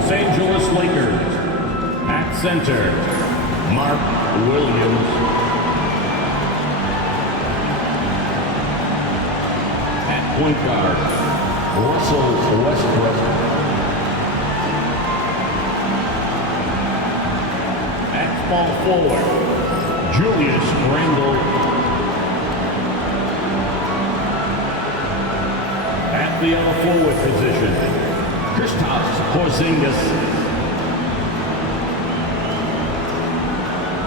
Los Angeles Lakers. At center, Mark Williams. At point guard, Russell Westbrook. At small forward, Julius Randle. At the other forward position, Kristaps Porzingis.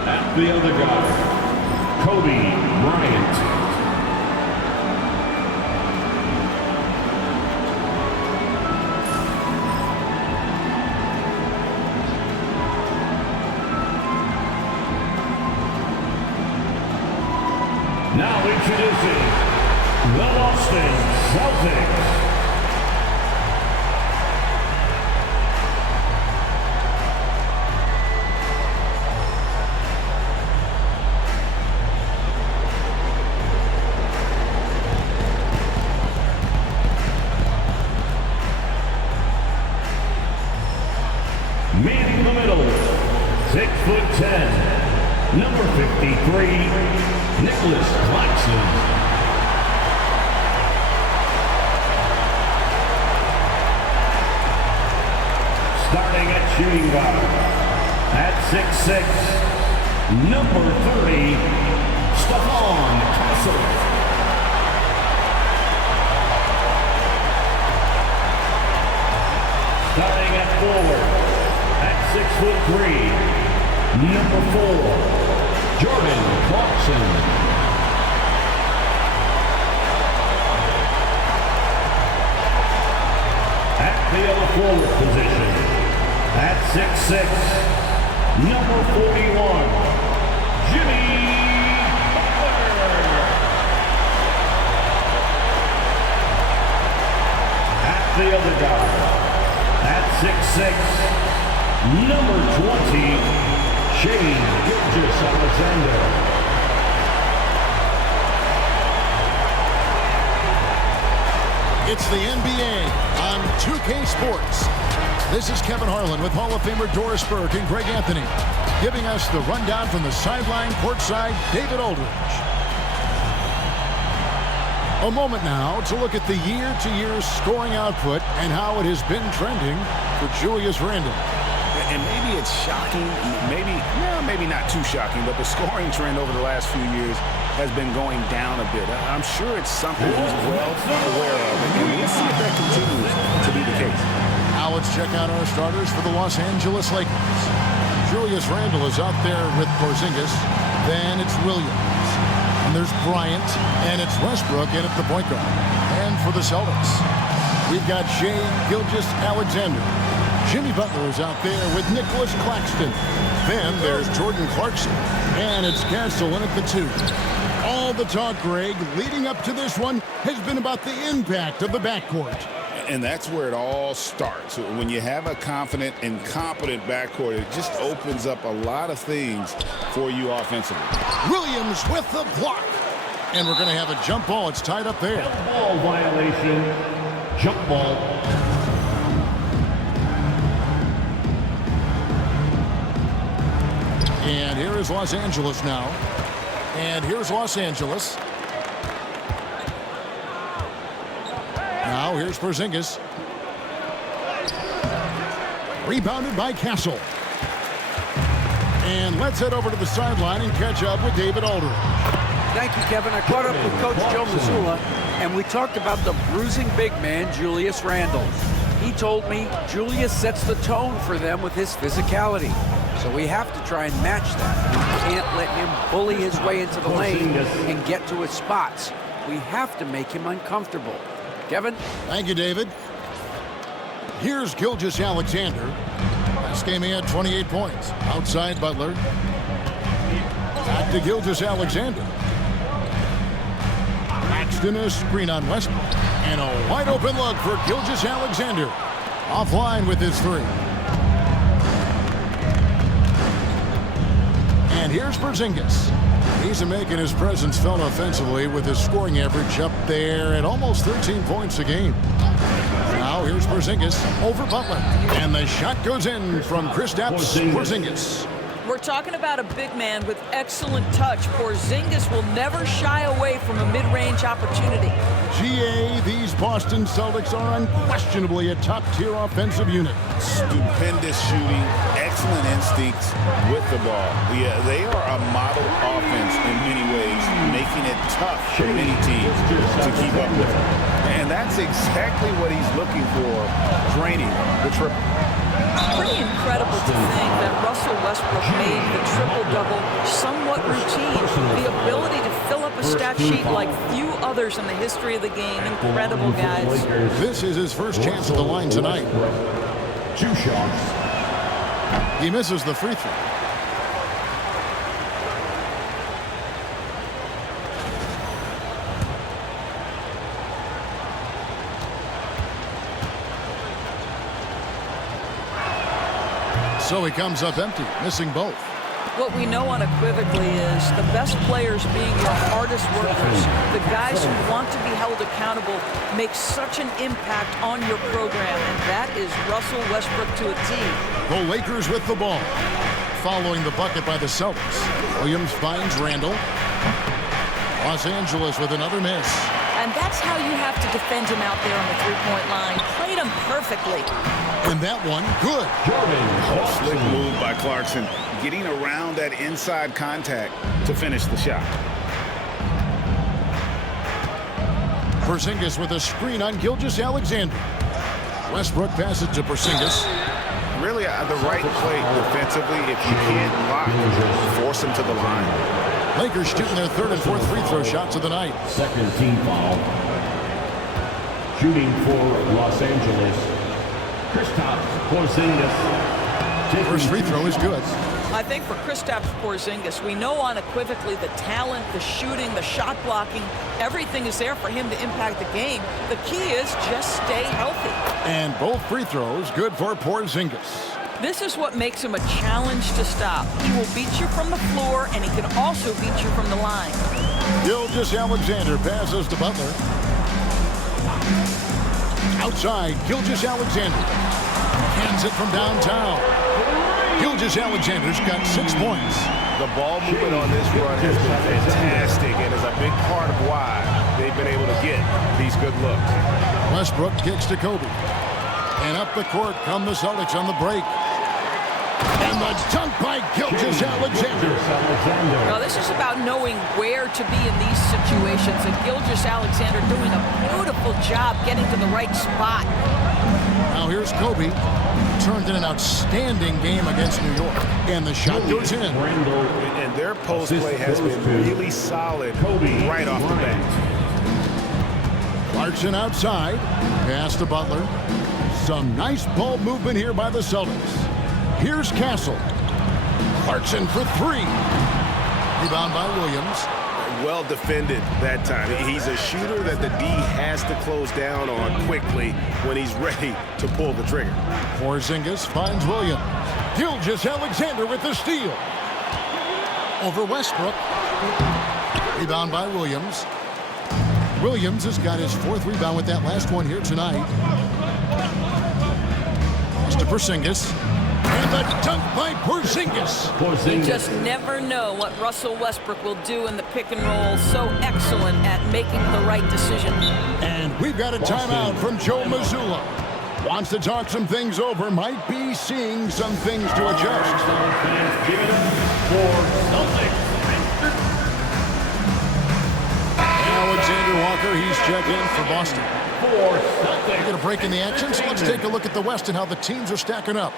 At the other guard, Kobe Bryant. Now introducing the Boston Celtics. Man in the middle, 6'10", number 53, Nicholas Claxton. Starting at shooting guard, at 6'6", number 30, Stephon Castle. Starting at forward, at 6'3", number 4, Jordan Clarkson. At the other forward position, at 6'6", number 41, Jimmy Butler. At the other guard, at 6'6", number 20, Shane Gilgeous-Alexander. It's the NBA on 2K Sports. This is Kevin Harlan with Hall of Famer Doris Burke and Greg Anthony, giving us the rundown from the sideline courtside, David Aldridge. A moment now to look at the year-to-year scoring output and how it has been trending for Julius Randle. And maybe it's shocking, maybe not too shocking, but the scoring trend over the last few years has been going down a bit. I'm sure it's something he's well aware of, and we'll see if that continues to be the case. Now let's check out our starters for the Los Angeles Lakers. Julius Randle is out there with Porzingis. Then it's Williams. And there's Bryant. And it's Westbrook in at the point guard. And for the Celtics, we've got Shai Gilgeous-Alexander. Jimmy Butler is out there with Nicholas Claxton. Then there's Jordan Clarkson. And it's Castle in at the 2. All the talk, Greg, leading up to this one has been about the impact of the backcourt. And that's where it all starts. When you have a confident and competent backcourt, it just opens up a lot of things for you offensively. Williams with the block. And we're going to have a jump ball. It's tied up there. Ball violation, jump ball. And here is Los Angeles now. And here's Los Angeles. Now here's Porzingis. Rebounded by Castle. And let's head over to the sideline and catch up with David Aldridge. Thank you, Kevin. I caught up with Coach Joe Mazzulla, and we talked about the bruising big man, Julius Randle. He told me Julius sets the tone for them with his physicality. So we have to try and match that. We can't let him bully his way into the lane and get to his spots. We have to make him uncomfortable. Kevin? Thank you, David. Here's Gilgeous-Alexander. Last game he had 28 points. Outside Butler. Back to Gilgeous-Alexander. Claxton a screen on Westbrook. And a wide open look for Gilgeous-Alexander. Offline with his 3. And here's Porzingis. He's making his presence felt offensively with his scoring average up there at almost 13 points a game. Now Now here's Porzingis over Butler. And the shot goes in from Kristaps Porzingis. We're talking about a big man with excellent touch. Porzingis will never shy away from a mid-range opportunity. GA, these Boston Celtics are unquestionably a top-tier offensive unit. Stupendous shooting, excellent instincts with the ball. Yeah, they are a model offense in many ways, making it tough for many teams to keep up with them. And that's exactly what he's looking for, draining the triple. Pretty incredible to think that Russell Westbrook made the triple-double somewhat routine. The ability to fill up a stat sheet like few others in the history of the game. Incredible, guys. This is his first chance at the line tonight. 2 shots. He misses the free throw. So he comes up empty, missing both. What we know unequivocally is the best players being your hardest workers, the guys who want to be held accountable, make such an impact on your program, and that is Russell Westbrook to a T. The Lakers with the ball. Following the bucket by the Celtics. Williams finds Randall. Los Angeles with another miss. And that's how you have to defend him out there on the three-point line. Played him perfectly. And that one, good. Slick move by Clarkson, getting around that inside contact to finish the shot. Porzingis with a screen on Gilgeous-Alexander. Westbrook passes to Porzingis. Really the right play defensively. If you can't block, force him to the line. Lakers shooting their third and fourth free throw shots of the night. Second team foul. Shooting for Los Angeles, Kristaps Porzingis. First free throw is good. I think for Kristaps Porzingis, we know unequivocally the talent, the shooting, the shot blocking, everything is there for him to impact the game. The key is just stay healthy. And both free throws good for Porzingis. This is what makes him a challenge to stop. He will beat you from the floor, and he can also beat you from the line. Gilgeous-Alexander passes to Butler. Outside, Gilgeous-Alexander. Hands it from downtown. Gilgeous-Alexander's got 6 points. The ball movement on this run has been fantastic and is a big part of why they've been able to get these good looks. Westbrook kicks to Kobe. And up the court come the Celtics on the break. And the dunk by Gilgeous-Alexander. Now, this is about knowing where to be in these situations. And Gilgeous-Alexander doing a beautiful job getting to the right spot. Now here's Kobe. Turned in an outstanding game against New York. And the shot goes in. And their post play has been really solid right off the bat. Clarkson outside. Pass to Butler. Some nice ball movement here by the Celtics. Here's Castle. Clarkson for 3. Rebound by Williams. Well defended that time. He's a shooter that the D has to close down on quickly when he's ready to pull the trigger. Porzingis finds Williams. Gilgeous-Alexander with the steal. Over Westbrook. Rebound by Williams. Williams has got his 4th rebound with that last one here tonight. To Porzingis. And the dunk by Porzingis. You just never know what Russell Westbrook will do in the pick and roll. So excellent at making the right decision. And we've got a timeout from Joe Mazzulla. Wants to talk some things over. Might be seeing some things to adjust. Give it up for Celtics. Alexander Walker, he's checked in for Boston. We're going to break in the action, so let's take a look at the West and how the teams are stacking up.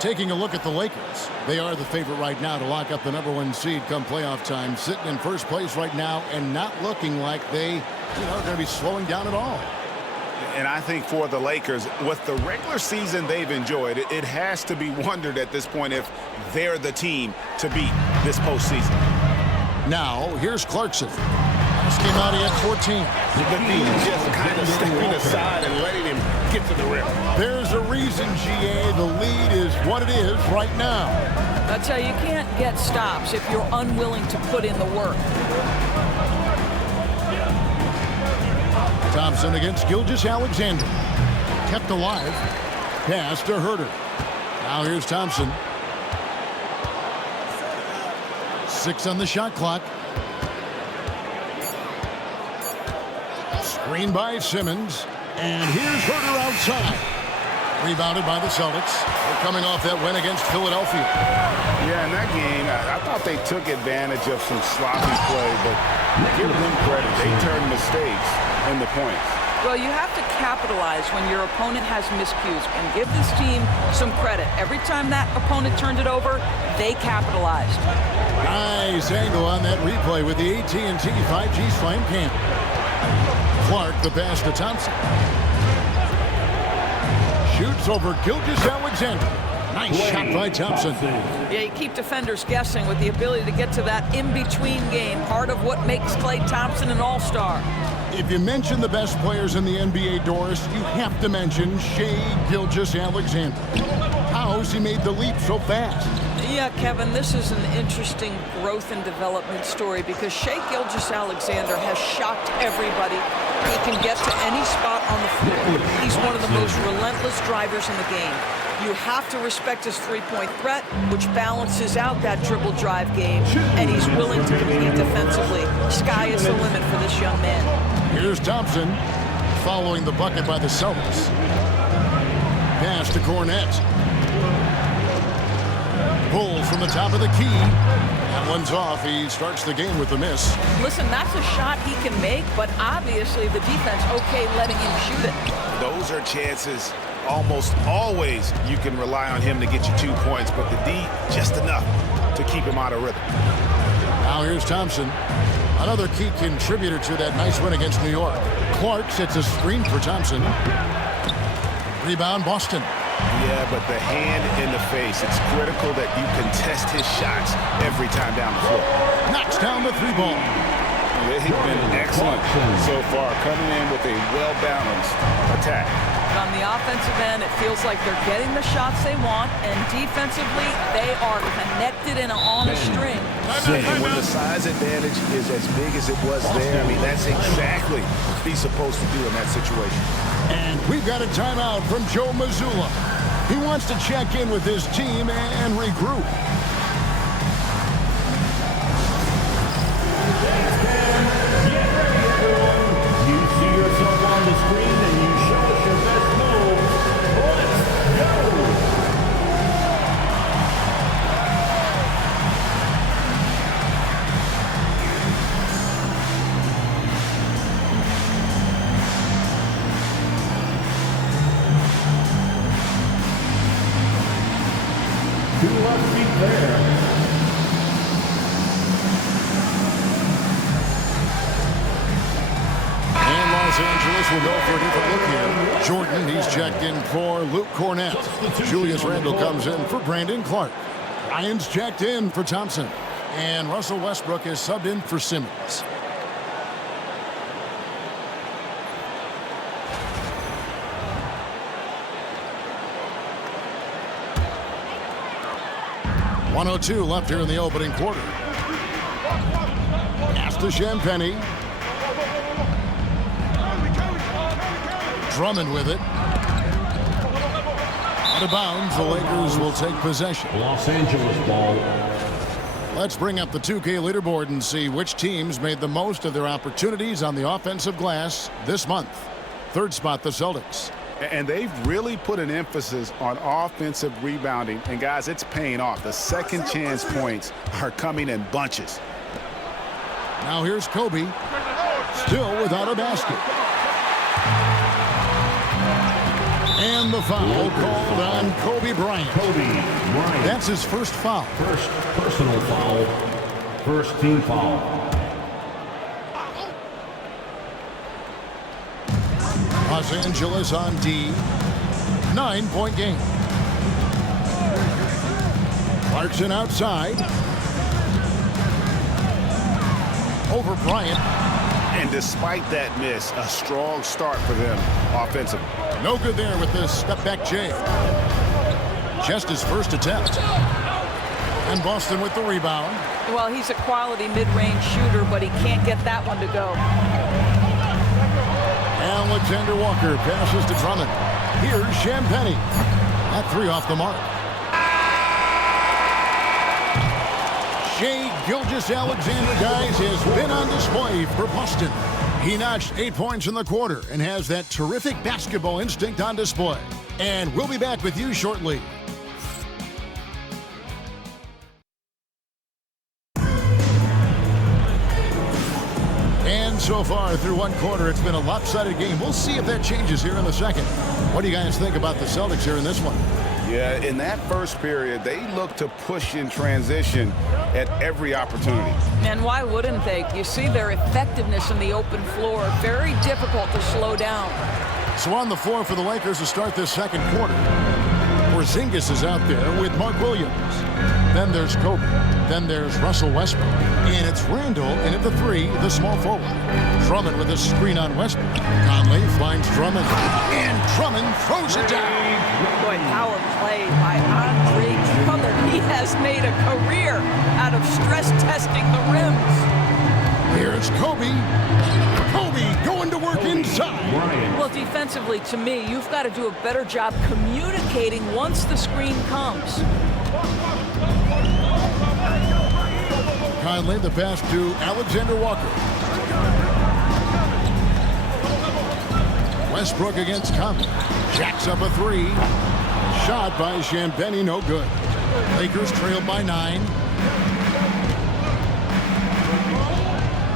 Taking a look at the Lakers. They are the favorite right now to lock up the #1 seed come playoff time. Sitting in first place right now and not looking like they, are going to be slowing down at all. And I think for the Lakers, with the regular season they've enjoyed, it has to be wondered at this point if they're the team to beat this postseason. Now, here's Clarkson. Came out, he had 14. The team just kind of stepping aside and letting him get to the rim. There's a reason, GA. The lead is what it is right now. I tell you, you can't get stops if you're unwilling to put in the work. Thompson against Gilgeous-Alexander. kept alive. Pass to Herder. Now here's Thompson. 6 on the shot clock. Screen by Simmons. And here's Herder outside. Rebounded by the Celtics. They're coming off that win against Philadelphia. Yeah, in that game, I thought they took advantage of some sloppy play, but give them credit. They turned mistakes into points. Well, you have to capitalize when your opponent has miscues, and give this team some credit. Every time that opponent turned it over, they capitalized. Nice angle on that replay with the AT&T 5G Slam Cam. Clark, the pass to Thompson. Shoots over Gilgeous-Alexander. Nice shot by Thompson. Yeah, you keep defenders guessing with the ability to get to that in-between game, part of what makes Klay Thompson an all-star. If you mention the best players in the NBA, Doris, you have to mention Shai Gilgeous-Alexander. How's he made the leap so fast? Yeah, Kevin, this is an interesting growth and development story because Shai Gilgeous-Alexander has shocked everybody. He can get to any spot on the floor. He's one of the most relentless drivers in the game. You have to respect his three-point threat, which balances out that dribble drive game, and he's willing to compete defensively. Sky is the limit for this young man. Here's Thompson following the bucket by the Celtics. Pass to Cornette. Pull from the top of the key. That one's off. He starts the game with a miss. Listen, that's a shot he can make, but obviously the defense okay letting him shoot it. Those are chances almost always you can rely on him to get you 2 points, but the D just enough to keep him out of rhythm. Now here's Thompson. Another key contributor to that nice win against New York. Clark sets a screen for Thompson. Rebound Boston. Yeah, but the hand in the face, it's critical that you contest his shots every time down the floor. Knocks down the 3-ball. They've been excellent so far, coming in with a well-balanced attack. On the offensive end, it feels like they're getting the shots they want, and defensively, they are connected and on a string. And when the size advantage is as big as it was there, I mean, that's exactly what he's supposed to do in that situation. And we've got a timeout from Joe Mazzulla. He wants to check in with his team and regroup. You see yourself on the screen and you show us your best move. Let's go! Two left feet there. Los Angeles will go for a different look here. Jordan, he's checked in for Luke Cornette. Julius Randle comes in for Brandon Clark. Ryan's checked in for Thompson. And Russell Westbrook is subbed in for Simmons. .102 left here in the opening quarter. Pass to Champagny. Drummond with it. Out of bounds, the Lakers will take possession. Los Angeles ball. Let's bring up the 2K leaderboard and see which teams made the most of their opportunities on the offensive glass this month. Third spot, the Celtics. And they've really put an emphasis on offensive rebounding. And, guys, it's paying off. The second chance points are coming in bunches. Now here's Kobe, still without a basket. And the foul called on Kobe Bryant. Kobe Bryant. That's his first foul. First personal foul. First team foul. Los Angeles on D. 9-point game. Clarkson outside. Over Bryant. And despite that miss, a strong start for them offensively. No good there with this step-back J. Just his first attempt. And Boston with the rebound. Well, he's a quality mid-range shooter, but he can't get that one to go. Alexander Walker passes to Drummond. Here's Champagny. That 3 off the mark. Shai Gilgeous-Alexander, guys, has been on display for Boston. He notched 8 points in the quarter and has that terrific basketball instinct on display. And we'll be back with you shortly. And so far through one quarter, it's been a lopsided game. We'll see if that changes here in the second. What do you guys think about the Celtics here in this one? Yeah, in that first period, they looked to push in transition at every opportunity. And why wouldn't they? You see their effectiveness in the open floor. Very difficult to slow down. So on the floor for the Lakers to start this second quarter. Porzingis is out there with Mark Williams. Then there's Kobe. Then there's Russell Westbrook. And it's Randle in at the 3, the small forward. Drummond with a screen on Westbrook. Conley finds Drummond. And Drummond throws it down. Boy, power play by Andre Drummond. He has made a career out of stress testing the rims. Here's Kobe. Kobe going to work inside. Well, defensively, to me, you've got to do a better job communicating once the screen comes. Conley, the pass to Alexander Walker. Westbrook against Conley. Jacks up a 3. Shot by Champagny, no good. Lakers trailed by 9.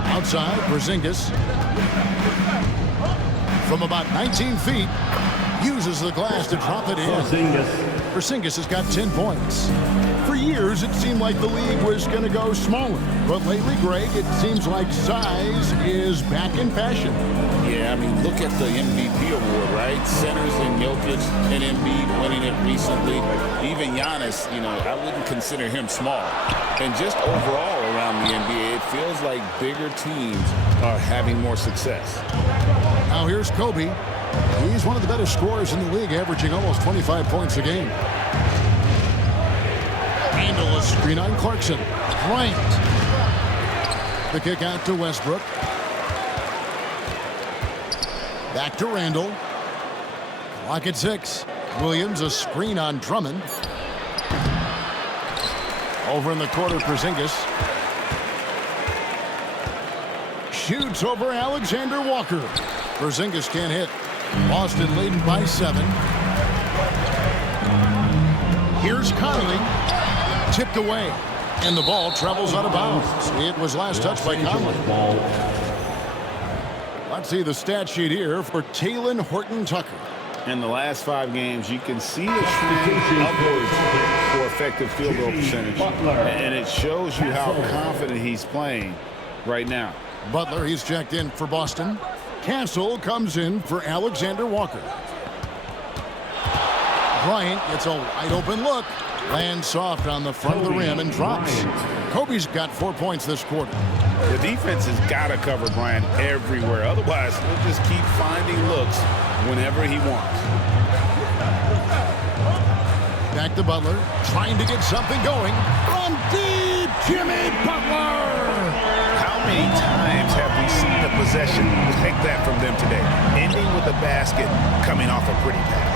Outside, Porzingis. From about 19 feet, uses the glass to drop it in. Porzingis has got 10 points. For years, it seemed like the league was going to go smaller. But lately, Greg, it seems like size is back in fashion. Yeah, I mean, look at the MVP award, right? Centers and Jokic and Embiid winning it recently. Even Giannis, I wouldn't consider him small. And just overall around the NBA, it feels like bigger teams are having more success. Now here's Kobe. He's one of the better scorers in the league, averaging almost 25 points a game. Handle a screen on Clarkson. Bryant. The kick out to Westbrook. Back to Randle. Clock at 6. Williams, a screen on Drummond. Over in the corner, Porzingis. Shoots over Alexander Walker. Porzingis can't hit. Boston leading by 7. Here's Conley. Tipped away. And the ball travels out of bounds. It was last touched by Conley. Let's see the stat sheet here for Talen Horton-Tucker. In the last 5 games, you can see the trend upwards for effective field goal percentage. And it shows you how confident he's playing right now. Butler, he's checked in for Boston. Castle comes in for Alexander Walker. Bryant gets a wide open look. Lands soft on the front of the rim and drops. Kobe's got 4 points this quarter. The defense has got to cover Bryant everywhere. Otherwise, he'll just keep finding looks whenever he wants. Back to Butler, trying to get something going. From deep, Jimmy Butler! How many times have we seen a possession like that from them today? Ending with a basket, coming off a pretty pass.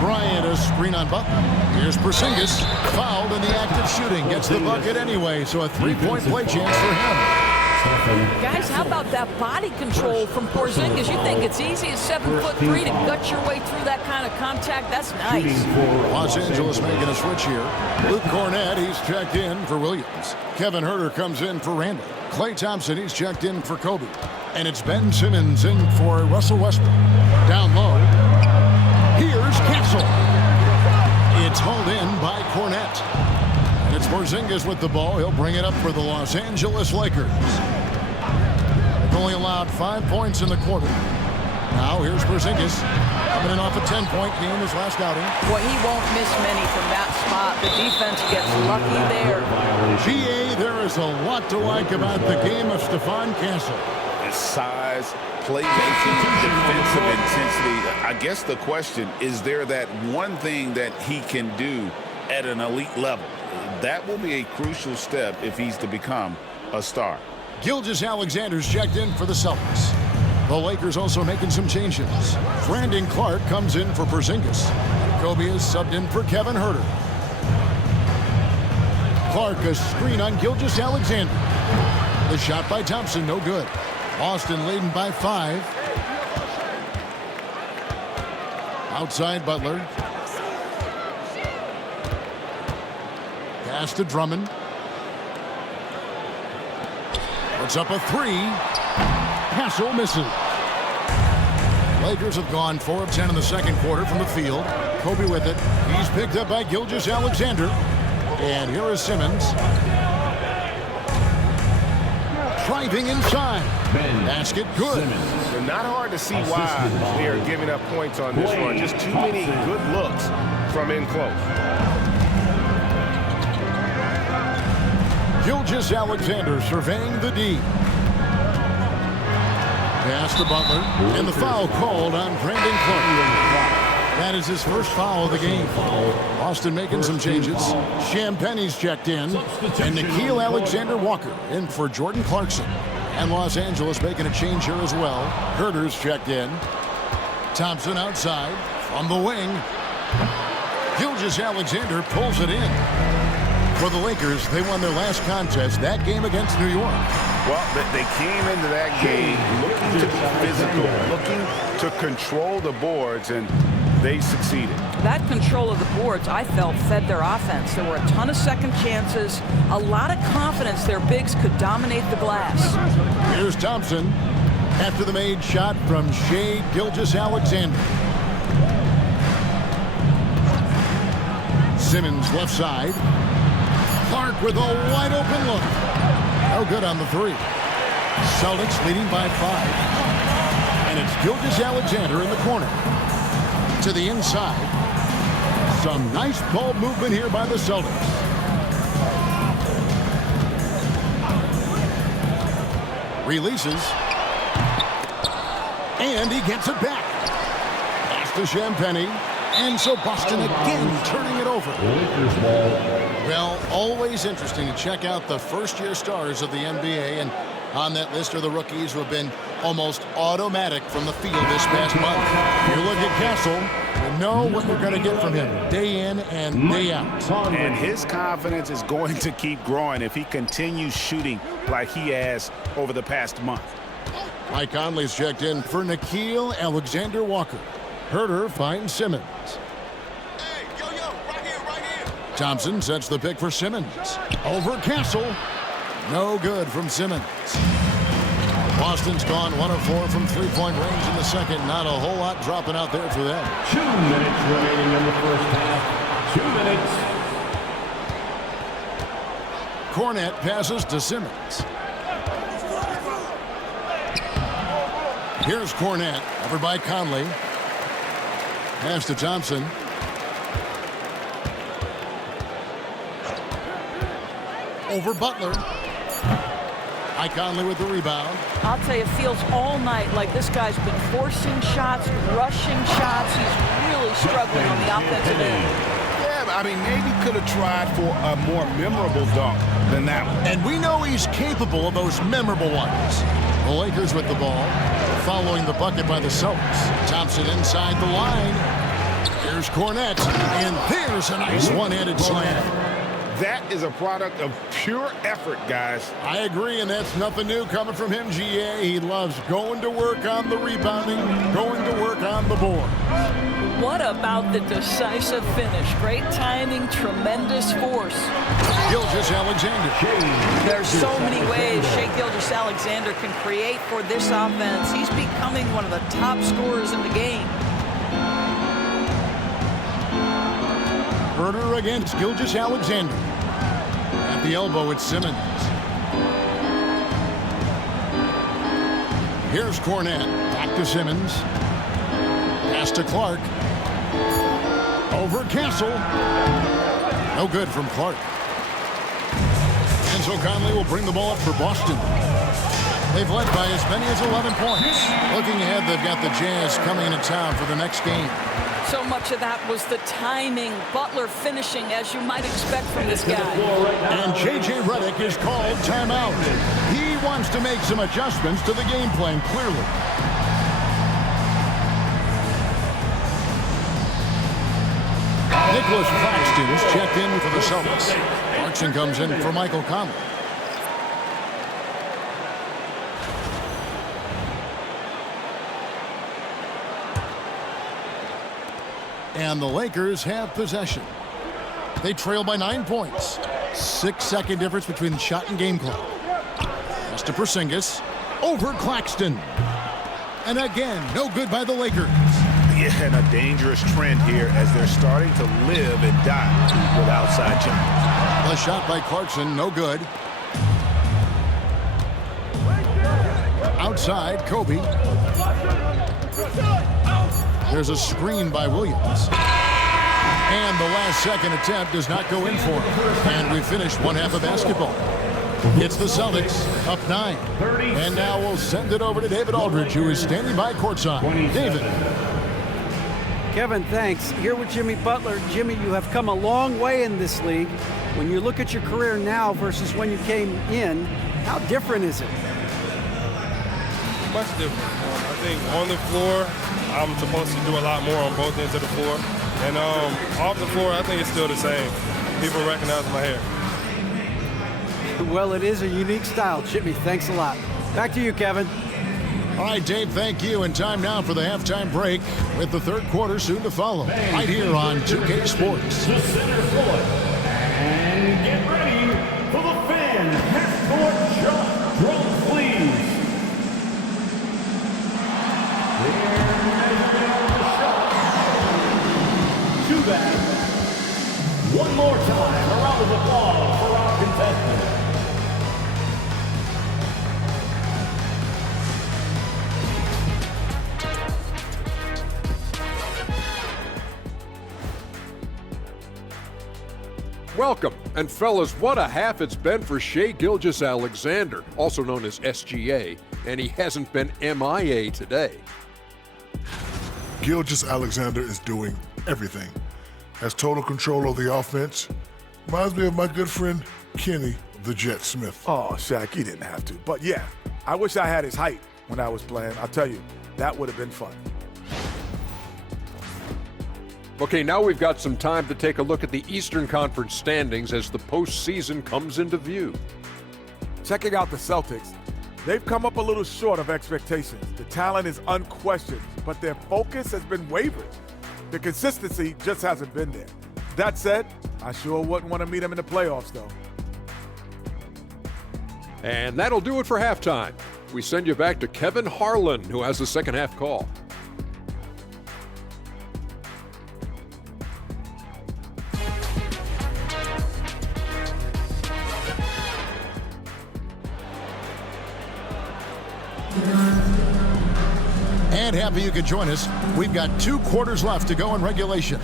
Bryant, a screen on Butler. Here's Porzingis, fouled in the act of shooting. Gets the bucket anyway, so a 3-point play chance for him. Guys, how about that body control from Porzingis? You think it's easy as 7'3" to gut your way through that kind of contact? That's nice. Los Angeles making a switch here. Luke Cornett, he's checked in for Williams. Kevin Huerter comes in for Randle. Klay Thompson, he's checked in for Kobe. And it's Ben Simmons in for Russell Westbrook. Down low. Here's Castle. It's hauled in by Cornett. And it's Porzingis with the ball. He'll bring it up for the Los Angeles Lakers. They've only allowed 5 points in the quarter. Now here's Porzingis. Coming in off a 10-point game his last outing. Well, he won't miss many from that spot. The defense gets lucky there. GA, there is a lot to like about the game of Stephon Castle. His size, playmaking, defensive intensity. I guess the question, is there that one thing that he can do at an elite level? That will be a crucial step if he's to become a star. Gilgeous-Alexander's checked in for the Celtics. The Lakers also making some changes. Brandon Clark comes in for Porzingis. Kobe is subbed in for Kevin Huerter. Clark, a screen on Gilgeous-Alexander. The shot by Thompson, no good. Boston leading by 5. Outside Butler. Pass to Drummond. Puts up a 3. Hassel misses. Lakers have gone 4 of 10 in the second quarter from the field. Kobe with it. He's picked up by Gilgeous-Alexander. And here is Simmons. Driving inside. Basket good. So not hard to see why they are giving up points on this one. Just too many good looks from in close. Gilgeous-Alexander surveying the D. Pass to Butler. And the foul called on Brandon Clark. That is his first foul of the game. Boston making some changes. Champagne's checked in. And Nickeil Alexander-Walker in for Jordan Clarkson. And Los Angeles making a change here as well. Huerter's checked in. Thompson outside from the wing. Gilgeous-Alexander pulls it in. For the Lakers, they won their last contest, that game against New York. Well, they came into that game looking to be physical, looking to control the boards, and they succeeded. That control of the boards, I felt, fed their offense. There were a ton of second chances, a lot of confidence their bigs could dominate the glass. Here's Thompson after the made shot from Shai Gilgeous-Alexander. Simmons left side. Clark with a wide open look. No good on the 3. Celtics leading by 5. And it's Gilgeous-Alexander in the corner. To the inside. Some nice ball movement here by the Celtics. Releases. And he gets it back. Pass to Champagnie. And so Boston again turning it over. Well, always interesting to check out the first-year stars of the NBA. And on that list are the rookies who have been almost automatic from the field this past month. You look at Castle, you know what you're going to get from him day in and day out. And his confidence is going to keep growing if he continues shooting like he has over the past month. Mike Conley's checked in for Nickeil Alexander-Walker. Huerter finds Simmons. Hey, yo, right here. Thompson sets the pick for Simmons. Over Castle. No good from Simmons. Boston's gone 1 of 4 from three-point range in the second. Not a whole lot dropping out there for them. 2 minutes remaining in the first half. 2 minutes. Cornette passes to Simmons. Here's Cornette, covered by Conley. Pass to Thompson. Over Butler. Mike Conley with the rebound. I'll tell you, it feels all night like this guy's been forcing shots, rushing shots. He's really struggling on the offensive end. Yeah, but I mean, maybe could have tried for a more memorable dunk than that one. And we know he's capable of those memorable ones. The Lakers with the ball, following the bucket by the Celtics. Thompson inside the line. Here's Cornette, and there's a nice one-handed slam. That is a product of pure effort, guys. I agree, and that's nothing new coming from him, GA. He loves going to work on the rebounding, going to work on the board. What about the decisive finish? Great timing, tremendous force. Gilgeous-Alexander. There's so many ways Shai Gilgeous-Alexander can create for this offense. He's becoming one of the top scorers in the game. Huerter against Gilgeous-Alexander. At the elbow, it's Simmons. Here's Cornette. Back to Simmons. Pass to Clark. Over Castle. No good from Clark. And so Conley will bring the ball up for Boston. They've led by as many as 11 points. Looking ahead, they've got the Jazz coming into town for the next game. So much of that was the timing. Butler finishing as you might expect from this guy. And J.J. Redick is called timeout. He wants to make some adjustments to the game plan, clearly. Nicholas Claxton's checked in for the Celtics. Clarkson comes in for Michael Conley. And the Lakers have possession. They trail by 9 points. 6-second difference between the shot and game clock. Pass to Porzingis. Over Claxton. And again, no good by the Lakers. Yeah, and a dangerous trend here as they're starting to live and die with outside jumpers. The shot by Clarkson, no good. Outside, Kobe. There's a screen by Williams. And the last second attempt does not go in for him. And we finish one half of basketball. It's the Celtics up 9. And now we'll send it over to David Aldridge, who is standing by courtside. David. Kevin, thanks. Here with Jimmy Butler. Jimmy, you have come a long way in this league. When you look at your career now versus when you came in, how different is it? Much different. I think on the floor, I'm supposed to do a lot more on both ends of the floor. And off the floor, I think it's still the same. People recognize my hair. Well, it is a unique style. Jimmy, thanks a lot. Back to you, Kevin. All right, Dave, thank you. And time now for the halftime break with the third quarter soon to follow. Right here on 2K Sports. To center court. And get ready for the fan half-court shot. Drums, please. Their measurement on the shot. To that. One more time. A round of applause for our contestants. Welcome, and fellas, what a half it's been for Shai Gilgeous-Alexander, also known as SGA, and he hasn't been MIA today. Gilgeous-Alexander is doing everything. Has total control of the offense. Reminds me of my good friend Kenny the Jet Smith. Oh, Shaq, he didn't have to. But yeah, I wish I had his height when I was playing. I'll tell you, that would have been fun. Okay, now we've got some time to take a look at the Eastern Conference standings as the postseason comes into view. Checking out the Celtics, they've come up a little short of expectations. The talent is unquestioned, but their focus has been wavering. The consistency just hasn't been there. That said, I sure wouldn't want to meet them in the playoffs, though. And that'll do it for halftime. We send you back to Kevin Harlan, who has the second half call. And happy you could join us. We've got 2 quarters left to go in regulation.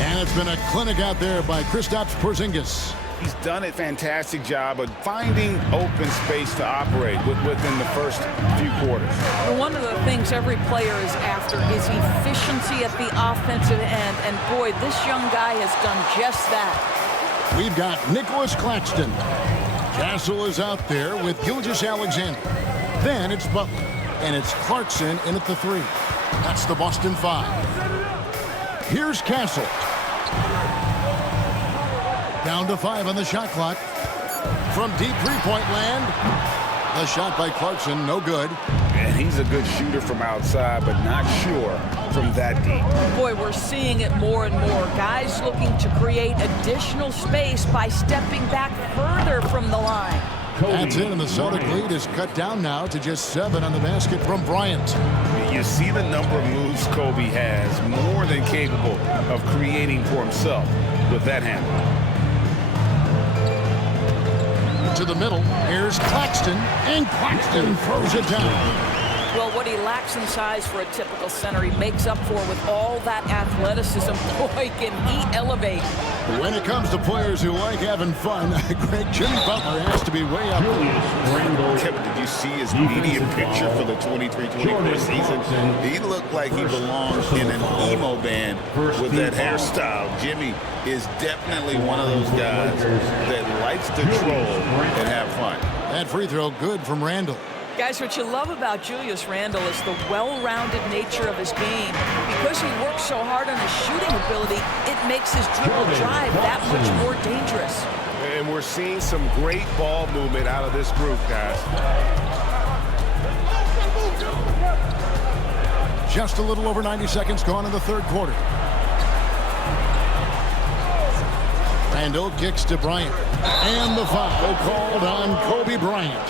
And it's been a clinic out there by Kristaps Porzingis. He's done a fantastic job of finding open space to operate within the first few quarters. Well, one of the things every player is after is efficiency at the offensive end. And boy, this young guy has done just that. We've got Nicholas Claxton. Castle is out there with Gilgeous-Alexander. Then it's Butler. And it's Clarkson in at the 3. That's the Boston 5. Here's Castle. Down to 5 on the shot clock. From deep three-point land. The shot by Clarkson, no good. And he's a good shooter from outside, but not sure from that deep. Boy, we're seeing it more and more. Guys looking to create additional space by stepping back further from the line. That's it, and the Celtic lead is cut down now to just 7 on the basket from Bryant. You see the number of moves Kobe has, more than capable of creating for himself with that handle. To the middle, here's Claxton, and Claxton throws it down. Well, what he lacks in size for a typical center, he makes up for with all that athleticism. Boy, can he elevate. When it comes to players who like having fun, Greg Jimmy Butler has to be way up. Kevin, did you see his media picture for the 23-24 season? He looked like he belonged in an emo band with that hairstyle. Jimmy is definitely one of those guys that likes to troll and have fun. That free throw good from Randall. Guys, what you love about Julius Randle is the well-rounded nature of his game. Because he works so hard on his shooting ability, it makes his dribble drive that much more dangerous. And we're seeing some great ball movement out of this group, guys. Just a little over 90 seconds gone in the third quarter. Randle kicks to Bryant. And the foul called on Kobe Bryant.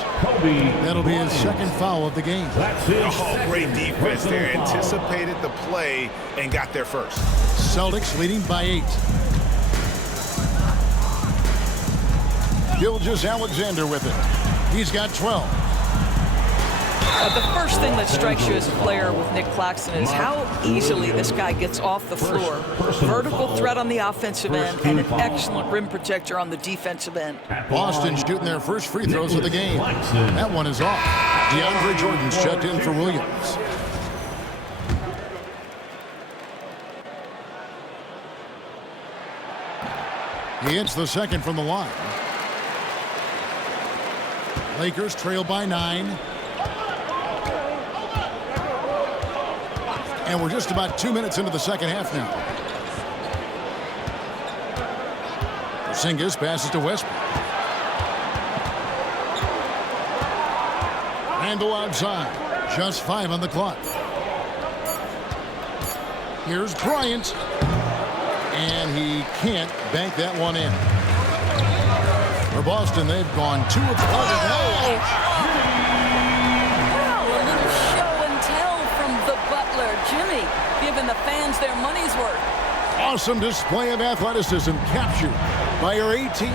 That'll be his second foul of the game. Oh, great defense there. Anticipated the play and got there first. Celtics leading by 8. Gilgeous-Alexander with it. He's got 12. The first thing that strikes you as a player with Nick Claxton is how easily this guy gets off the floor. Vertical threat on the offensive end and an excellent rim protector on the defensive end. Boston shooting their first free throws of the game. That one is off. DeAndre Jordan's checked in for Williams. He hits the second from the line. Lakers trail by 9. And we're just about 2 minutes into the second half now. Porzingis passes to Westbrook. Randle outside. Just 5 on the clock. Here's Bryant. And he can't bank that one in. For Boston, they've gone 2 of 5. Jimmy giving the fans their money's worth. Awesome display of athleticism captured by your AT&T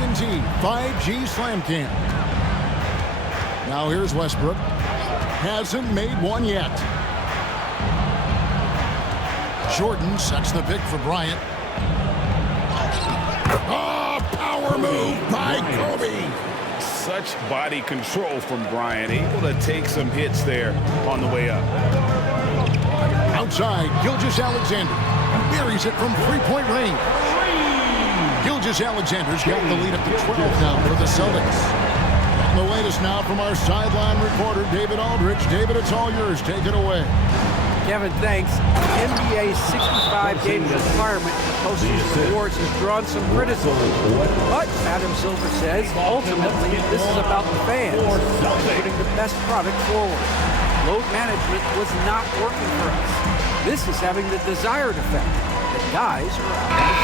5G Slam Cam. Now here's Westbrook. Hasn't made one yet. Jordan sets the pick for Bryant. Oh, power move by Kobe. Such body control from Bryant. Able to take some hits there on the way up. Outside, Gilgeous-Alexander buries it from three-point range. Gilgeous-Alexander's got the lead up to 12 now for the Celtics. And the latest now from our sideline reporter, David Aldridge. David, it's all yours. Take it away. Kevin, thanks. NBA's 65-game requirement for postseason awards has drawn some criticism. But, Adam Silver says, ultimately, this is about the fans putting the best product forward. Load management was not working for us. This is having the desired effect. The guys are out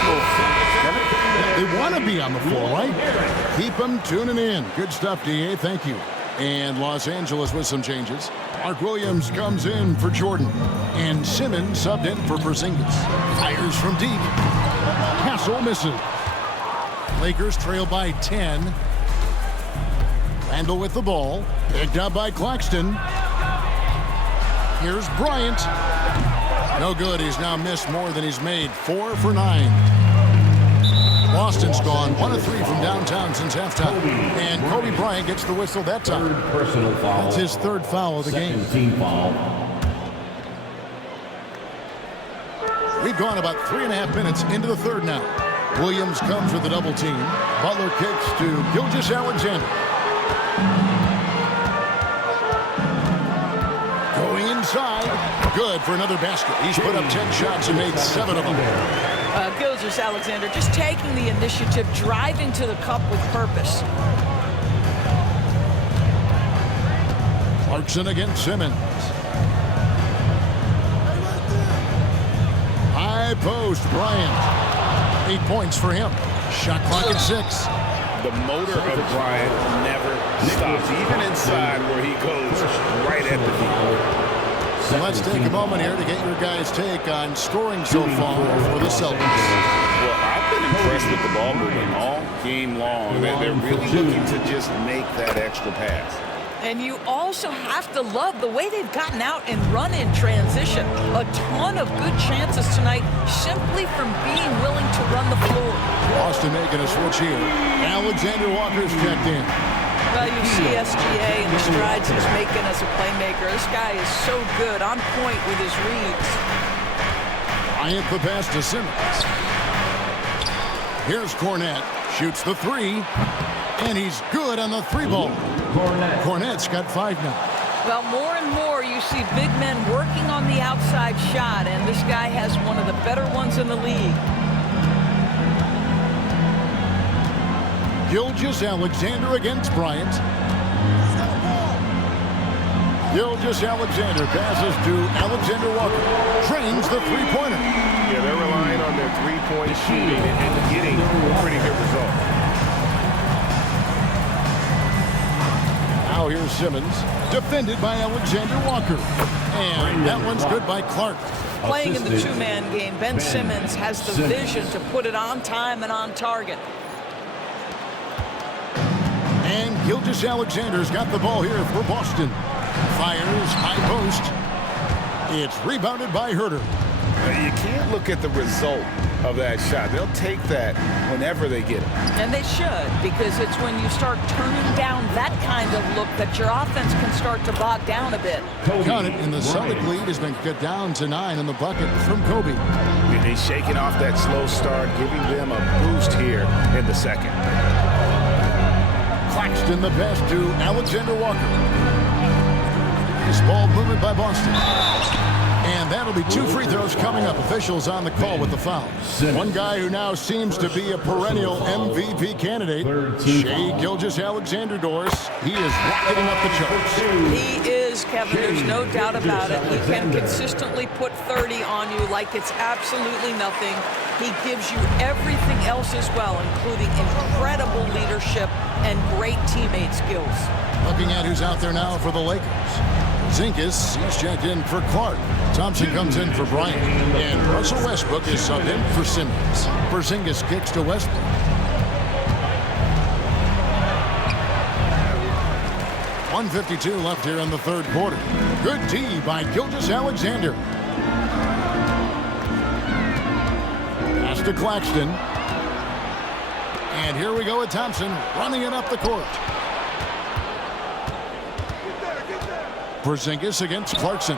on the floor. They want to be on the floor, right? Keep them tuning in. Good stuff, DA. Thank you. And Los Angeles with some changes. Mark Williams comes in for Jordan. And Simmons subbed in for Porzingis. Fires from deep. Castle misses. Lakers trail by 10. Randle with the ball. Picked up by Claxton. Here's Bryant. No good. He's now missed more than he's made. 4 for 9. Boston's gone 1 of 3 from downtown since halftime. And Kobe Bryant gets the whistle that time. That's his third foul of the game. Team foul. We've gone about 3.5 minutes into the third now. Williams comes with a double team. Butler kicks to Gilgeous-Alexander. Going inside. Good for another basket. He's put up 10 shots and made 7 of them. Gilgeous-Alexander just taking the initiative, driving to the cup with purpose. Clarkson against Simmons. High post, Bryant. 8 points for him. Shot clock at 6. The motor of Bryant never stops, even inside where he goes right at the deep. So let's take a moment here to get your guys' take on scoring so far for the Celtics. Well, I've been impressed with the ball movement all game long. They're really looking to just make that extra pass. And you also have to love the way they've gotten out and run in transition. A ton of good chances tonight simply from being willing to run the floor. Boston making a switch here. Alexander Walker's checked in. Well, you see SGA and the strides he's making as a playmaker. This guy is so good, on point with his reads. Bryant the pass to Simmons. Here's Cornette. Shoots the 3. And he's good on the 3 ball. Cornette's got 5 now. Well, more and more you see big men working on the outside shot, and this guy has one of the better ones in the league. Gilgeous-Alexander against Bryant. Gilgeous-Alexander passes to Alexander Walker. Trains the three-pointer. Yeah, they're relying on their three-point shooting and getting a pretty good result. Now here's Simmons, defended by Alexander Walker. And that one's good by Clark. Playing in the two-man game, Ben Simmons has the vision to put it on time and on target. And Gilgeous-Alexander's got the ball here for Boston. Fires, high post. It's rebounded by Herder. You can't look at the result of that shot. They'll take that whenever they get it. And they should, because it's when you start turning down that kind of look that your offense can start to bog down a bit. Count it, and the Celtic lead has been cut down to 9 in the bucket from Kobe. He's shaking off that slow start, giving them a boost here in the second. Claxton the pass to Alexander Walker. This ball movement by Boston. And that'll be 2 free throws coming up. Officials on the call with the foul. One guy who now seems to be a perennial MVP candidate, Shai Gilgeous-Alexander Doris. He is rocketing up the charts. He is, Kevin. There's no doubt about it. He can consistently put 30 on you like it's absolutely nothing. He gives you everything else as well, including incredible leadership and great teammate skills. Looking at who's out there now for the Lakers. Zinkas, he's checked in for Clark. Thompson comes in for Bryant. And Russell Westbrook is subbed in for Simmons. Porzingis kicks to Westbrook. .152 left here in the third quarter. Good D by Gilgeous-Alexander. Pass to Claxton. And here we go with Thompson running it up the court. Porzingis against Clarkson.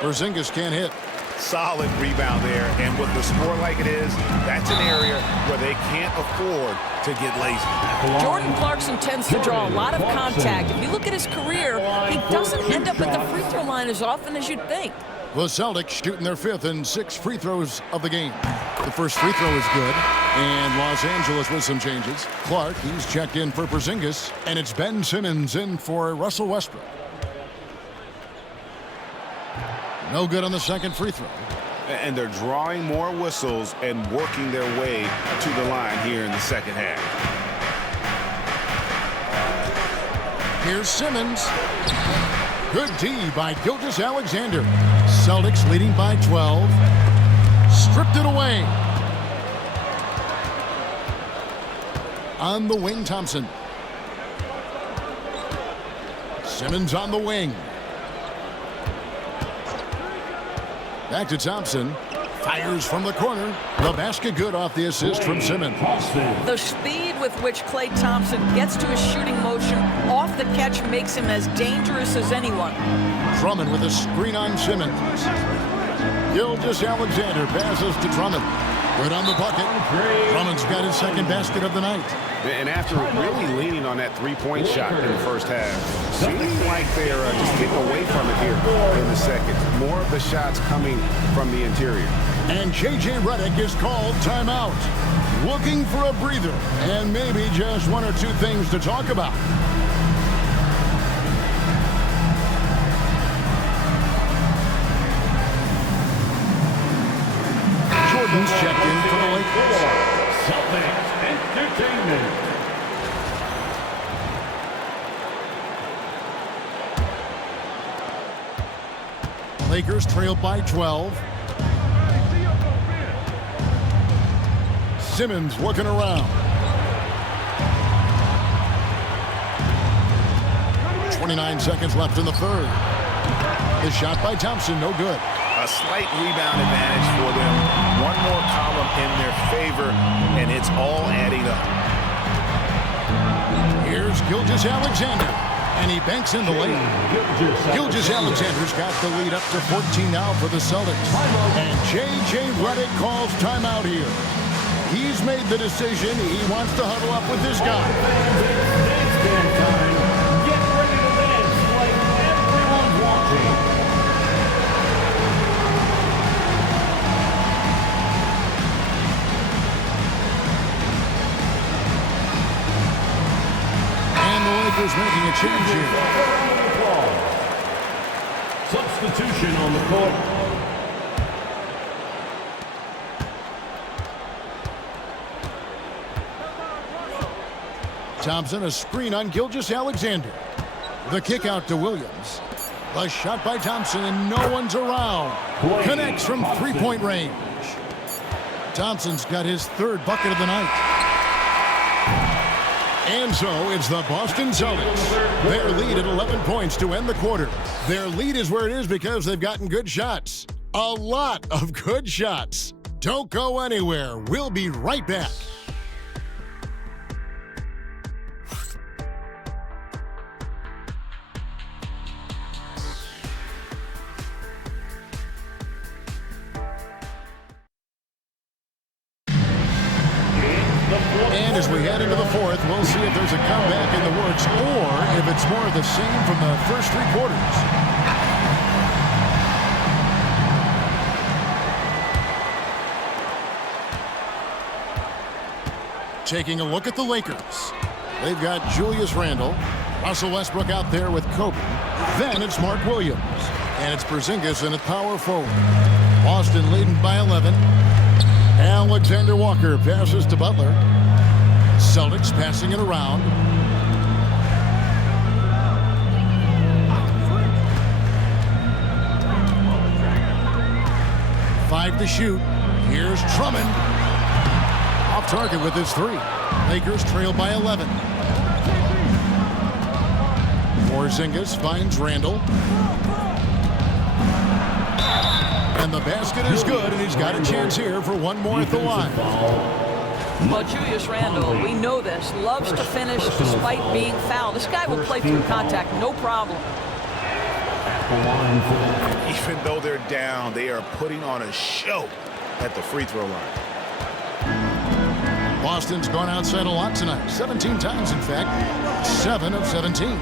Porzingis can't hit. Solid rebound there, and with the score like it is, that's an area where they can't afford to get lazy. Jordan Clarkson tends to draw a lot of contact. If you look at his career, he doesn't end up at the free throw line as often as you'd think. The Celtics shooting their 5th and 6th free throws of the game. The first free throw is good, and Los Angeles with some changes. Clark, he's checked in for Porzingis, and it's Ben Simmons in for Russell Westbrook. No good on the second free throw. And they're drawing more whistles and working their way to the line here in the second half. Here's Simmons. Good D by Gilgeous-Alexander. Celtics leading by 12. Stripped it away. On the wing, Thompson. Simmons on the wing. Back to Thompson. Fires from the corner. The basket good off the assist from Simmons. The speed with which Klay Thompson gets to his shooting motion off the catch makes him as dangerous as anyone. Drummond with a screen on Simmons. Gilgeous-Alexander passes to Drummond. Good on the bucket. Drummond's got his second basket of the night. And after really leaning on that three-point shot in the first half, seems like they're just getting away from it here in the second. More of the shots coming from the interior. And J.J. Redick is called timeout. Looking for a breather and maybe just 1 or 2 things to talk about. Jordan's checked in for the Lakers. Celtics Entertainment. Lakers trailed by 12. Simmons looking around. 29 seconds left in the third. The shot by Thompson, no good. A slight rebound advantage for them. One more column in their favor, and it's all adding up. Here's Gilgeous-Alexander, and he banks in the lane. Gilgeous-Alexander's got the lead up to 14 now for the Celtics. And J.J. Redick calls timeout here. He's made the decision. He wants to huddle up with this guy. Dance band time. Get ready to dance like Lakers making a change here. Substitution on the court. Thompson, a screen on Gilgeous-Alexander. The kick out to Williams. The shot by Thompson, and no one's around. Connects from three-point range. Thompson's got his third bucket of the night. And so it's the Boston Celtics. Their lead at 11 points to end the quarter. Their lead is where it is because they've gotten good shots. A lot of good shots. Don't go anywhere. We'll be right back. And as we head into the fourth, we'll see if there's a comeback in the works or if it's more of the same from the first three quarters. Taking a look at the Lakers. They've got Julius Randle, Russell Westbrook out there with Kobe. Then it's Mark Williams. And it's Porzingis in at power forward. Boston leading by 11. Alexander Walker passes to Butler. Celtics passing it around. Five to shoot. Here's Drummond. Off target with his three. Lakers trail by 11. Porzingis finds Randle. And the basket is good, and he's got a chance here for one more at the line. Well, Julius Randle, we know this, loves to finish despite being fouled. This guy will play through contact, no problem. Even though they're down, they are putting on a show at the free throw line. Boston's gone outside a lot tonight. 17 times, in fact. 7 of 17.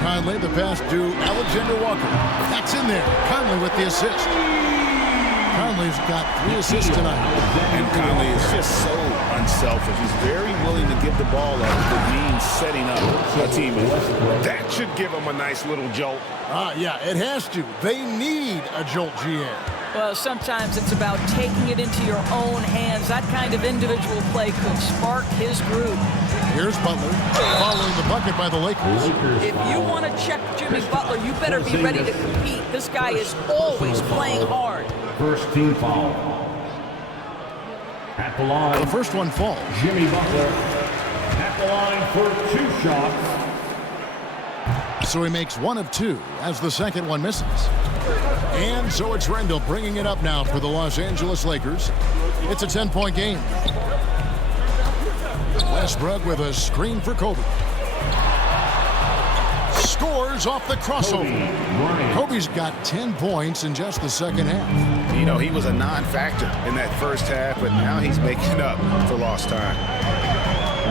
Conley, the pass to Alexander Walker. That's in there. Conley with the assist. Conley's got 3 assists tonight. And Conley is just so unselfish. He's very willing to give the ball up if it means setting up a teammate. That should give him a nice little jolt. Yeah, it has to. They need a jolt, GM. Well, sometimes it's about taking it into your own hands. That kind of individual play could spark his groove. Here's Butler, following the bucket by the Lakers. If you want to check Jimmy Butler, you better be ready to compete. This guy is always playing hard. First team foul. At the line. The first one falls. Jimmy Butler at the line for 2 shots. So he makes 1 of 2 as the second one misses. And so it's Randle bringing it up now for the Los Angeles Lakers. It's a 10-point game. Westbrook with a screen for Kobe. Scores off the crossover. Kobe's got 10 points in just the second half. You know, he was a non-factor in that first half, but now he's making up for lost time.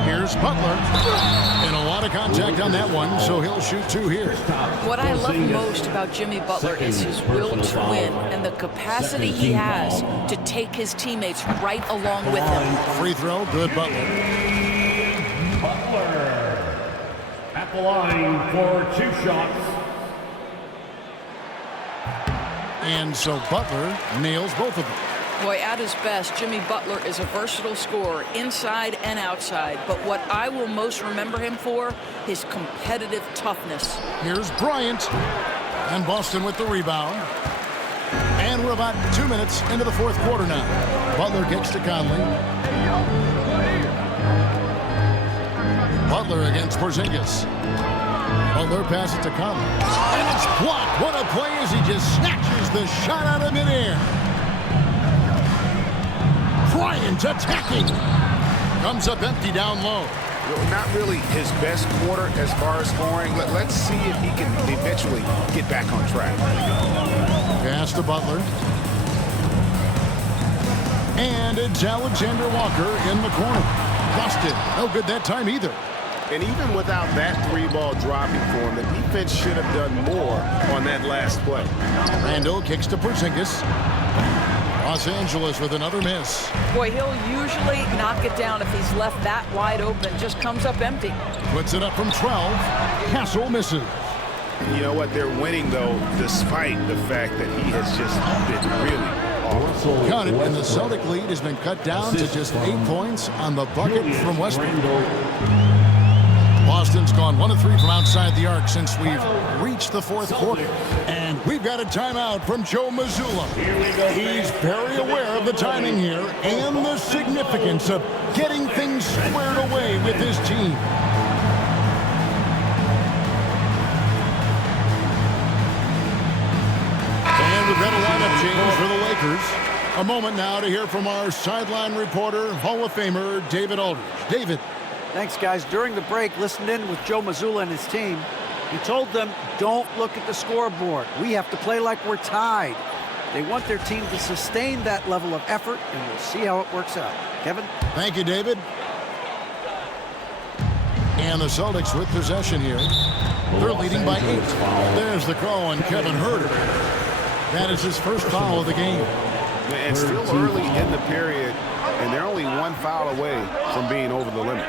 Here's Butler. And a lot of contact on that one, so he'll shoot 2 here. What I love most about Jimmy Butler is his will to win and the capacity he has to take his teammates right along with him. Free throw, good Butler. Butler at the line for 2 shots. And so Butler nails both of them. Boy, at his best, Jimmy Butler is a versatile scorer inside and outside. But what I will most remember him for, his competitive toughness. Here's Bryant. And Boston with the rebound. And we're about 2 minutes into the fourth quarter now. Butler kicks to Conley. Butler against Porzingis. Butler passes to Conley. And it's blocked. What a play as he just snatches the shot out of midair. Bryant attacking. Comes up empty down low. Not really his best quarter as far as scoring. Let's see if he can eventually get back on track. Pass to Butler. And it's Alexander Walker in the corner. Busted. No good that time either. And even without that 3-ball dropping for him, the defense should have done more on that last play. Randle kicks to Porzingis. Los Angeles with another miss. Boy, he'll usually knock it down if he's left that wide open. Just comes up empty. Puts it up from 12. Castle misses. You know what? They're winning, though, despite the fact that he has just been really awful. Got it, and the Celtic lead has been cut down to just 8 points on the bucket from Westbrook. Boston's gone 1 of 3 from outside the arc since we've reached the fourth quarter. And we've got a timeout from Joe Mazzulla. He's very aware of the timing here and the significance of getting things squared away with his team. And we've got a lineup change for the Lakers. A moment now to hear from our sideline reporter, Hall of Famer David Aldridge. David. Thanks, guys. During the break, listened in with Joe Mazzulla and his team. He told them, don't look at the scoreboard. We have to play like we're tied. They want their team to sustain that level of effort, and we'll see how it works out. Kevin? Thank you, David. And the Celtics with possession here. They're leading by 8. There's the call on Kevin Huerter. That is his first foul of the game. And still early in the period, and they're only 1 foul away from being over the limit.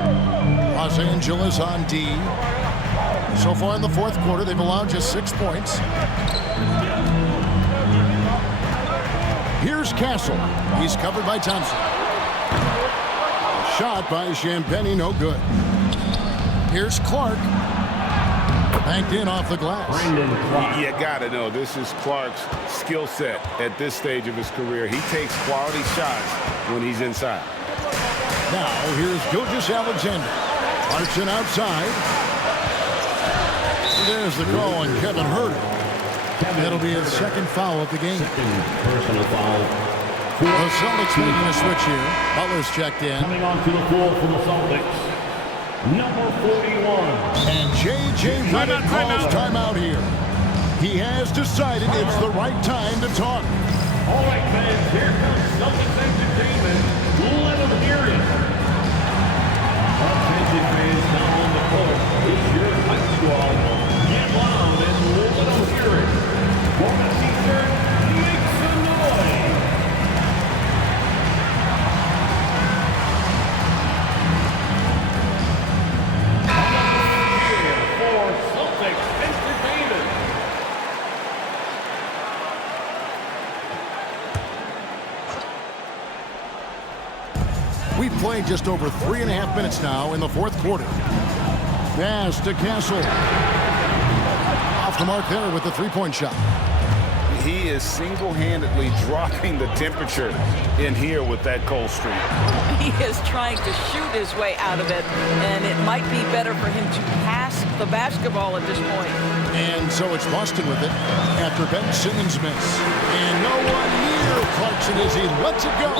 Los Angeles on D. So far in the fourth quarter, they've allowed just 6 points. Here's Castle. He's covered by Thompson. Shot by Champagny, no good. Here's Clark. Banked in off the glass. You got to know, this is Clark's skill set at this stage of his career. He takes quality shots when he's inside. Now, here's Gilgeous-Alexander. Clarkson outside. There's the call on Kevin Huerter. That'll be his second foul of the game. Personal foul. The Celtics making a switch here. Butler's checked in. Coming onto the floor for the Celtics, number 41. And J.J. Redick calls timeout here. He has decided it's the right time to talk. All right, fans, here comes Celtics entertainment. Let them hear it. Attention, fans down on the court. It's your hype squad. Get loud and let them hear it. For the t-shirt, make some noise. Here for Celtics entertainment. We've played just over 3.5 minutes now in the fourth quarter. Pass to Castle. Off the mark there with the three-point shot. He is single-handedly dropping the temperature in here with that cold streak. He is trying to shoot his way out of it, and it might be better for him to pass the basketball at this point. And so it's Boston with it after Ben Simmons' miss. And no one near Clarkson as he lets it go.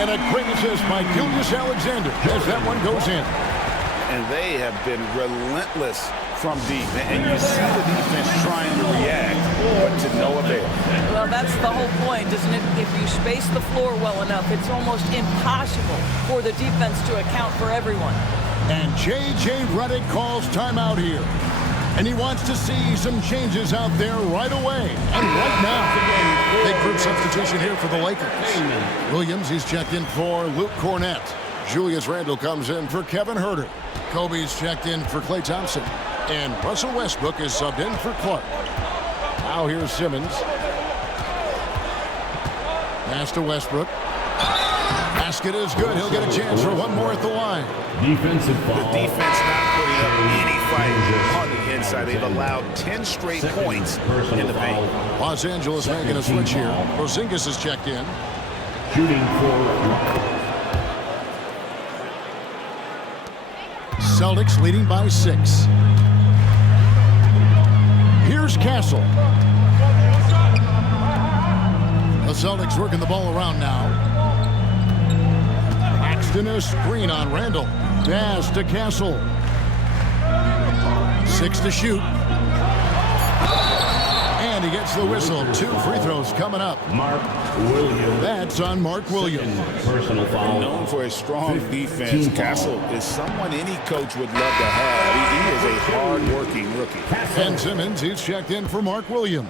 And a great assist by Gilgeous-Alexander as that one goes in. And they have been relentless from deep. And you see the defense trying to react, but to no avail. Well, that's the whole point, isn't it? If you space the floor well enough, it's almost impossible for the defense to account for everyone. And J.J. Redick calls timeout here. And he wants to see some changes out there right away. And right now, big group substitution here for the Lakers. Williams, he's checked in for Luke Cornett. Julius Randle comes in for Kevin Huerter. Kobe's checked in for Klay Thompson. And Russell Westbrook is subbed in for Clark. Now here's Simmons. Pass to Westbrook. Basket is good. He'll get a chance for one more at the line. Defensive foul. The defense not putting up any fight on the inside. They've allowed 10 straight points in the paint. Los Angeles making a switch here. Porzingis is checked in. Shooting for Celtics leading by 6. Here's Castle. The Celtics working the ball around now. Paxton a screen on Randle. Pass to Castle. 6 to shoot. And he gets the whistle. 2 free throws coming up. Mark Williams. That's on Mark Williams. Personal foul. Known for his strong defense, Castle is someone any coach would love to have. He is a hard-working rookie. And Simmons, he's checked in for Mark Williams.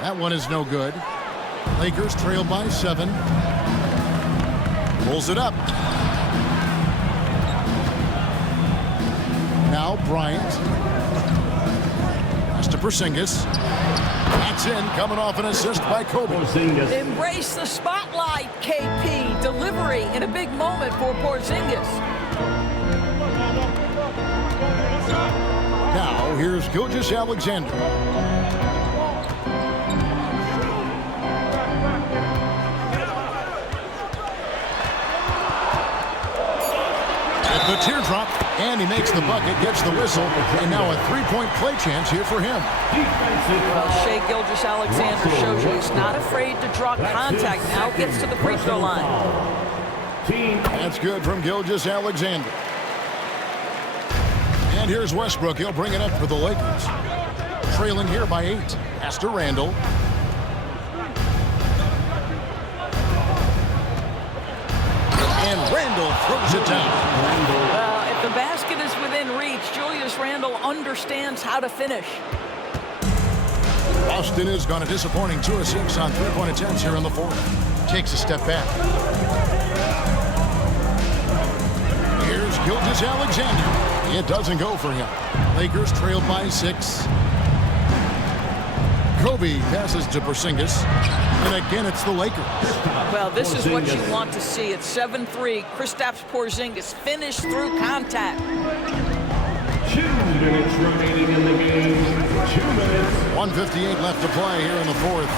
That one is no good. Lakers trail by 7. Pulls it up. Now Bryant. Pass to Porzingis. That's in, coming off an assist by Kobe. Embrace the spotlight, KP. Delivery in a big moment for Porzingis. Now here's Gilgeous-Alexander. The teardrop, and he makes the bucket, gets the whistle, and now a three-point play chance here for him. Well, Shai Gilgeous-Alexander shows you he's not afraid to draw contact. Now gets to the free throw line. That's good from Gilgeous-Alexander. And here's Westbrook. He'll bring it up for the Lakers. Trailing here by 8. Pass to Randle. And Randle throws it down. If the basket is within reach, Julius Randle understands how to finish. Boston has gone a disappointing 2 of 6 on three-point attempts here in the fourth. Takes a step back. Here's Gilgeous-Alexander. It doesn't go for him. Lakers trailed by 6. Kobe passes to Porzingis. And again, it's the Lakers. Well, this is what you want to see. It's 7-3. Kristaps Porzingis finished through contact. 2 minutes remaining in the game. 2 minutes. 1:58 left to play here in the fourth.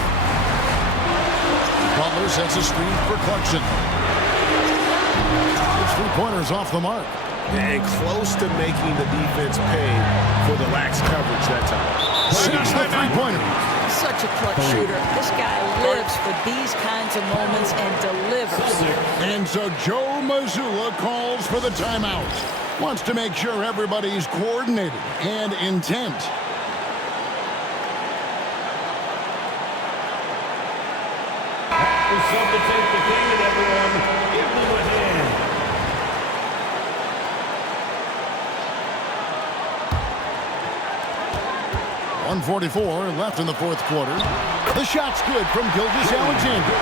Butler sets a screen for Clarkson. His three-pointers off the mark. And close to making the defense pay for the lax coverage that time. Sinks the three-pointer. Such a clutch shooter. This guy lives for these kinds of moments and delivers. And so Joe Mazzulla calls for the timeout. Wants to make sure everybody's coordinated and intent. The substitute defeated everyone. Give them a hand. .144 left in the fourth quarter. The shot's good from Gilgeous-Alexander.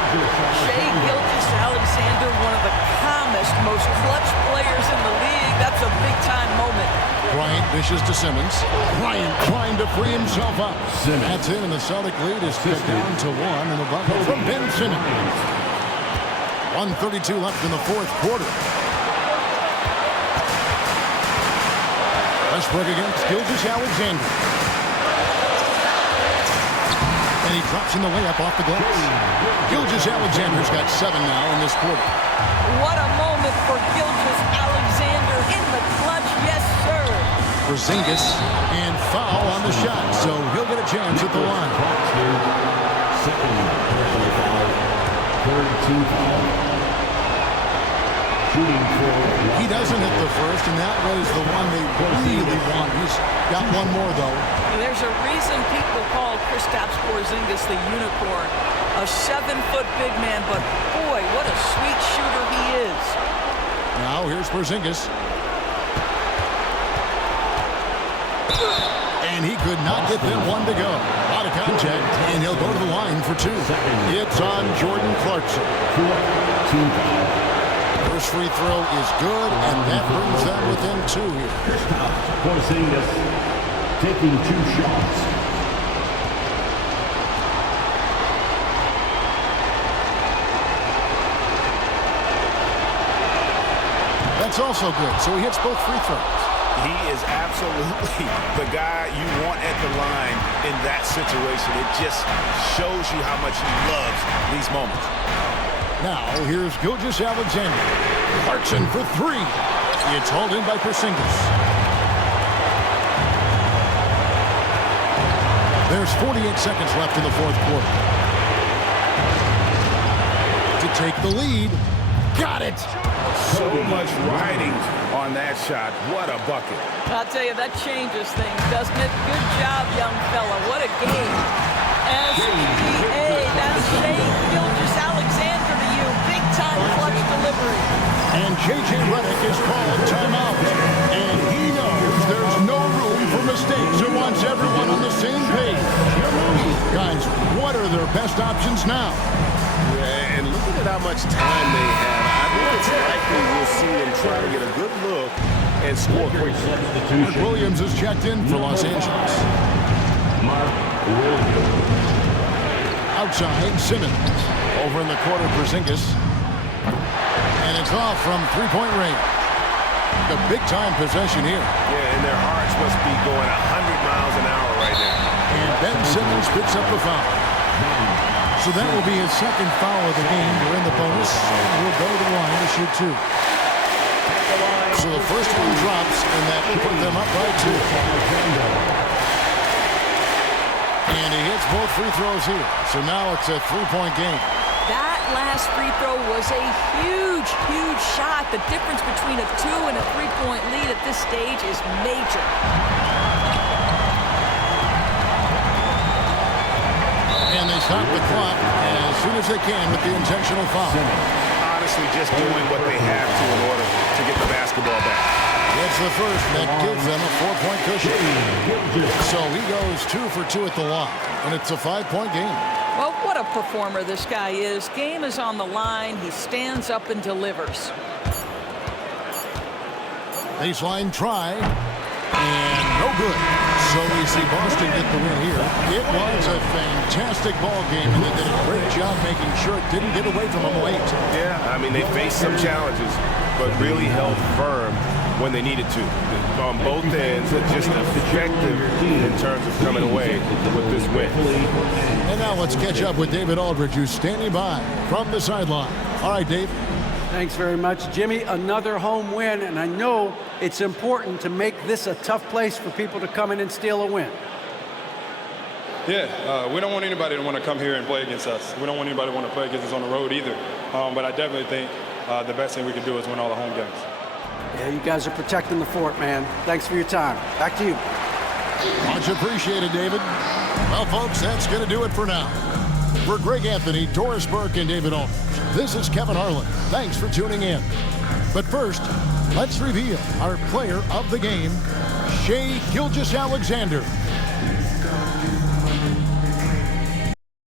Shai Gilgeous-Alexander, one of the calmest, most clutch players in the league. That's a big-time moment. Bryant dishes to Simmons. Bryant trying to free himself up. That's in, and the Celtic lead is cut down to 1 in the bucket from Ben Simmons. 1:32 left in the fourth quarter. Westbrook against Gilgeous-Alexander. And he drops in the layup off the glass. Gilgeous-Alexander's got 7 now in this quarter. What a moment for Gilgeous-Alexander in the clutch. Yes, sir. Porzingis and foul on the shot, so he'll get a chance at the line. He doesn't hit the first, and that was the one they really want. He's got one more, though. There's a reason people call Kristaps Porzingis the unicorn. A 7-foot big man, but boy, what a sweet shooter he is. Now here's Porzingis. And he could not get them one to go. Out of contact, and he'll go to the line for 2. It's on Jordan Clarkson. First free throw is good, and that brings them within 2 here. Porzingis taking 2 shots. That's also good, so he hits both free throws. He is absolutely the guy you want at the line in that situation. It just shows you how much he loves these moments. Now, here's Gilgeous-Alexander. Clarkson for 3. It's hauled in by Porzingis. There's 48 seconds left in the fourth quarter. To take the lead. Got it! So much riding on that shot. What a bucket. I'll tell you, that changes things, doesn't it? Good job, young fella. What a game. SGA, that's Shai Gilgeous-Alexander to you. Big-time clutch delivery. And J.J. Redick is called timeout. And he knows there's no room for mistakes and wants everyone on the same page. Guys, what are their best options now? Yeah, and looking at how much time they have, I think it's likely we'll see them try to get a good look and score quickly. Mark Williams is checked in for Los Angeles. Outside, Simmons. Over in the corner, Porzingis. And it's off from three-point range. A big-time possession here. Yeah, and their hearts must be going 100 miles an hour right now. And Ben Simmons picks up the foul. So that will be his second foul of the game. They're in the bonus. We'll go to the line to shoot two. So the first one drops, and that will put them up by two. And he hits both free throws here. So now it's a three-point game. That last free throw was a huge, huge shot. The difference between a 2- and a 3-point lead at this stage is major. And they stop the clock as soon as they can with the intentional foul. Honestly, just doing what they have to in order to get the basketball back. It's the first that gives them a 4-point cushion. So he goes 2 for 2 at the line, and it's a 5-point game. Well, what a performer this guy is. Game is on the line. He stands up and delivers. Baseline try, and no good. So we see Boston get the win here. It was a fantastic ball game, and they did a great job making sure it didn't get away from them late. Yeah, I mean, they faced some challenges, but really held firm when they needed to. On both ends, just effective in terms of coming away with this win. And now let's catch up with David Aldridge, who's standing by from the sideline. All right, Dave. Thanks very much, Jimmy. Another home win, and I know it's important to make this a tough place for people to come in and steal a win. Yeah, we don't want anybody to want to come here and play against us. We don't want anybody to want to play against us on the road either. But I definitely think the best thing we can do is win all the home games. Yeah, you guys are protecting the fort, man. Thanks for your time. Back to you. Much appreciated, David. Well, folks, that's going to do it for now. For Greg Anthony, Doris Burke, and David Aldridge, this is Kevin Harlan. Thanks for tuning in. But first, let's reveal our player of the game, Shai Gilgeous-Alexander.